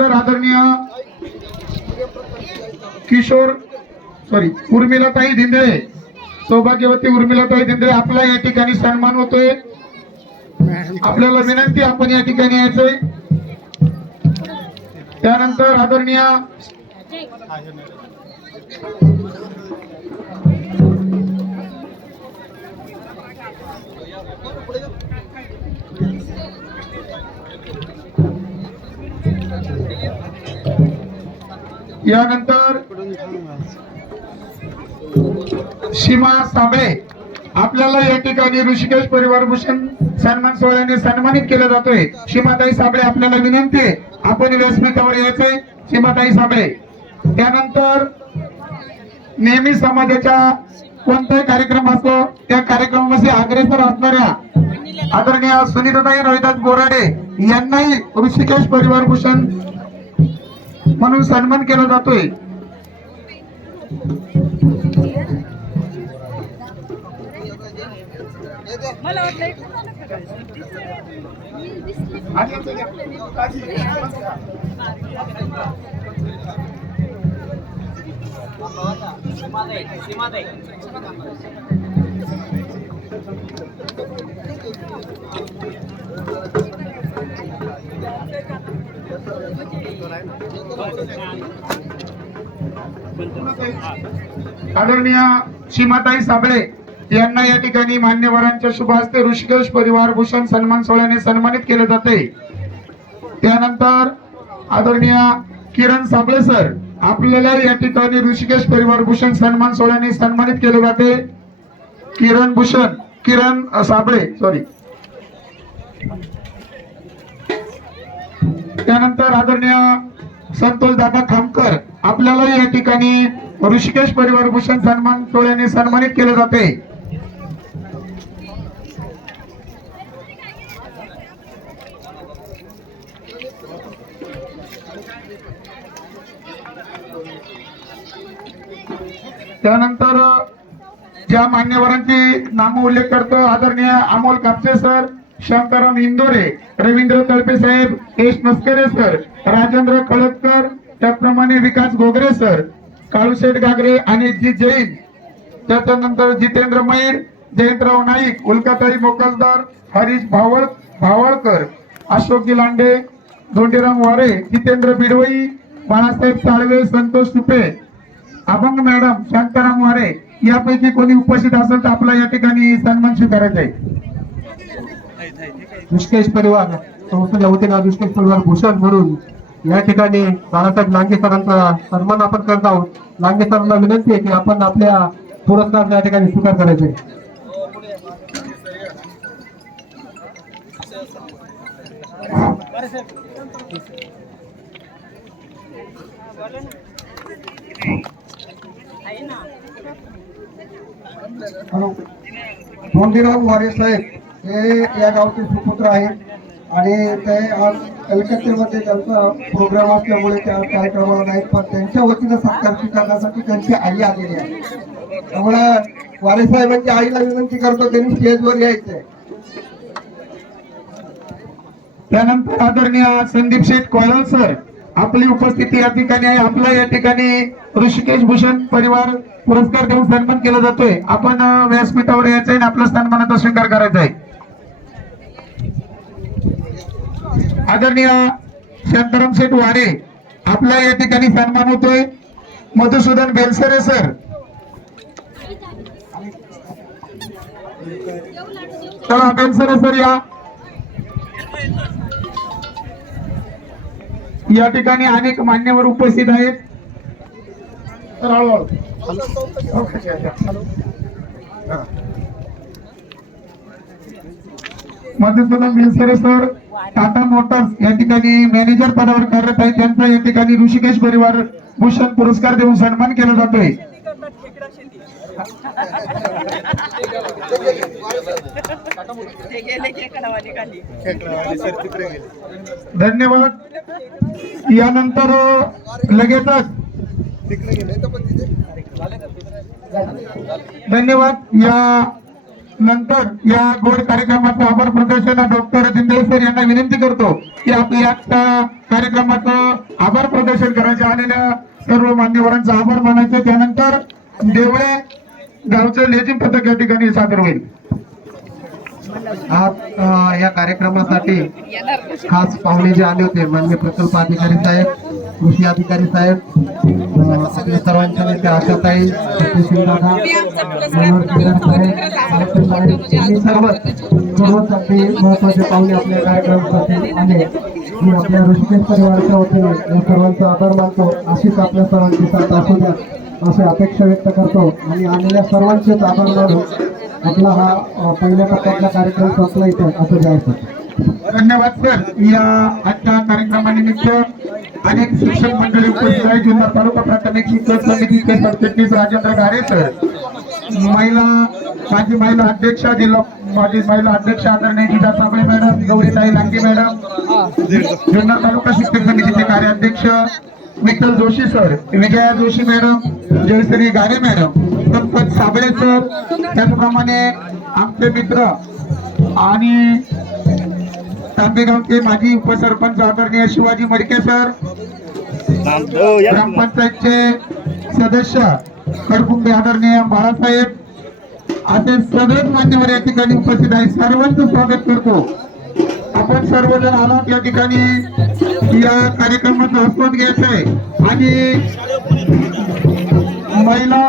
त्यानंतर आदरणीय किशोर सॉरी उर्मिलाताई धिंदळे सौभाग्यवती उर्मिलाताई धिंदळे आपला या ठिकाणी सन्मान होतोय. आपल्याला विनंती आपण या ठिकाणी यायचंय. त्यानंतर आदरणीय यानंतर सीमा साबळे. आपल्याला या ठिकाणी ऋषिकेश परिवार भूषण सन्मान सोहळ्याने सन्मानित केलं जातोय. सीमाताई साबळे आपल्याला विनंती आहे. आपण व्यासपीठावर यायचंय. सीमाताई साबळे. त्यानंतर नेहमी समाजाच्या कोणताही कार्यक्रम असतो त्या कार्यक्रमामध्ये अग्रेसर असणाऱ्या आदरणीय सुनीताताई रोहिदास बोराडे यांनाही ऋषिकेश परिवार भूषण म्हणून सन्मान केला जातोय. आदरणीय सीमाताई साबळे यांना या ठिकाणी मान्यवरांच्या शुभ हस्ते ऋषिकेश परिवार भूषण सन्मान सोहळ्याने सन्मानित केले जाते. त्यानंतर आदरणीय किरण साबळे सर आपल्याला या ठिकाणी ऋषिकेश परिवार भूषण सन्मान सोहळ्याने सन्मानित केले जाते. किरण भूषण किरण साबळे सॉरी त्यानंतर आदरणीय संतोष दादा खामकर. आपल्याला या ठिकाणी ऋषिकेश परिवार भूषण सन्मान सोहळ्याने सन्मानित केले जाते. त्यानंतर ज्या मान्यवरांची नाम उल्लेख करतो आदरणीय अमोल कापसे सर शांताराम इंदोरे रवींद्र तळपे साहेब एस नस्करे सर राजेंद्र कळतकर त्याचप्रमाणे विकास घोगरे सर काळूशेठ गागरे आणि जी जैन. त्याच्यानंतर जितेंद्र मैर जयंतराव नाईक उल्काताई मोकलदार हरीश भावळ भावळकर अशोक गिलांडे धोंडीराम वारे जितेंद्र बिडवई बाळासाहेब साळवे संतोष सुपे. अभंग मॅडम शांताराम वारे यापैकी कोणी उपस्थित असेल तर आपला या ठिकाणी सन्मान स्वीकारायचा आहे. दुष्केश परिवार संस्थेच्या वतीनं ऋषिकेश परिवार भूषण म्हणून या ठिकाणी बाळासाहेब लांगे सरांचा सन्मान आपण करत आहोत. लांगे सरांना विनंती आहे की आपण आपल्या पुरस्कार या ठिकाणी स्वीकार करायचे. हॅलो. ना वारे साहेब. हे या गावचे सुपुत्र आहेत. आणि ते आज कलकत्तेमध्ये त्यांचा प्रोग्राम असल्यामुळे त्या कार्यक्रमाला नाहीत पण त्यांच्या वतीनं सत्कार स्वीकारण्यासाठी त्यांची आई आलेली आहे. त्यामुळे वारे साहेबांच्या आईला विनंती करतो त्यांनी स्टेजवर यायचंय. त्यानंतर आदरणीय संदीप शेठ कोळल सर आपली उपस्थिती या ठिकाणी आहे. आपला या ठिकाणी ऋषिकेश भूषण परिवार पुरस्कार देऊन सन्मान केला जातोय. आपण व्यासपीठावर यायचं आहे आणि आपला सन्मानाचा स्वीकार करायचा आहे. आदरणीय शांताराम शेठ वारे आपला या ठिकाणी सन्मान होतोय. मधुसूदन बेलसरे सर. चला बेलसरे सर या. या ठिकाणी अनेक मान्यवर उपस्थित आहेत. तर हळूहळू. Okay, okay, hello. हा. मधुसूदन बिलसरे सर टाटा मोटर्स या ठिकाणी मॅनेजर पदावर कार्यरत आहे. त्यांचा या ठिकाणी ऋषिकेश परिवार भूषण पुरस्कार देऊन सन्मान केला जातोय. धन्यवाद. यानंतर लगेचच. धन्यवाद. या नंतर या गोड कार्यक्रमाचं आभार प्रदर्शन डॉक्टर दिंदे यांना विनंती करतो की आपल्या कार्यक्रमाचं आभार प्रदर्शन करायचे आलेल्या सर्व मान्यवरांचा आभार मानायचे. त्यानंतर देवळे गावचं लेझिम पथक या ठिकाणी सादर होईल. आज या कार्यक्रमासाठी खास पाहुणे जे आले होते मान्य प्रकल्प अधिकारी साहेब कृषी अधिकारी साहेब आपल्या सर्वांचे नेते आशाताई यांनी सर्वच अगदी महत्त्वाचे पाहुणे आपल्या कार्यक्रमासाठी आले मी आपल्या ऋषिकेश परिवाराच्या वतीने या सर्वांचा आभार मानतो. अशीच आपल्या सर्वांची साथ असू द्या अशी अपेक्षा व्यक्त करतो. आणि आलेल्या सर्वांचेच आभार मानून आपला हा पहिल्या टप्प्यातला कार्यक्रम संपला इथे. असं जायचं धन्यवाद सर या आजच्या कार्यक्रमानिमित्त अनेक शिक्षक मंडळी उपस्थित आहे जिल्हा तालुका प्राथमिक शिक्षक समितीचे सरचिटणीस राजेंद्र गारे सर महिला माजी महिला अध्यक्ष जिल्हा माजी महिला अध्यक्ष आदरणीय गीता साबळे मॅडम गौरीताई लांगे मॅडम जुन्नर तालुका शिक्षक समितीचे कार्याध्यक्ष Vitthal Joshi sir Vijaya Joshi madam Jayashree Gare madam Sampat Sable sir त्याचप्रमाणे आमचे मित्र आणि तांबेगावचे माजी उपसरपंच आदरणीय शिवाजी मडके सर ग्रामपंचायतचे सदस्य कडकुंबे आदरणीय बाळासाहेब. असे सगळेच मान्यवर या ठिकाणी उपस्थित आहेत. सर्वांचं स्वागत करतो. आपण सर्वजण आलात या ठिकाणी. या कार्यक्रमाचा आस्वाद घ्यायचा आहे. आणि महिला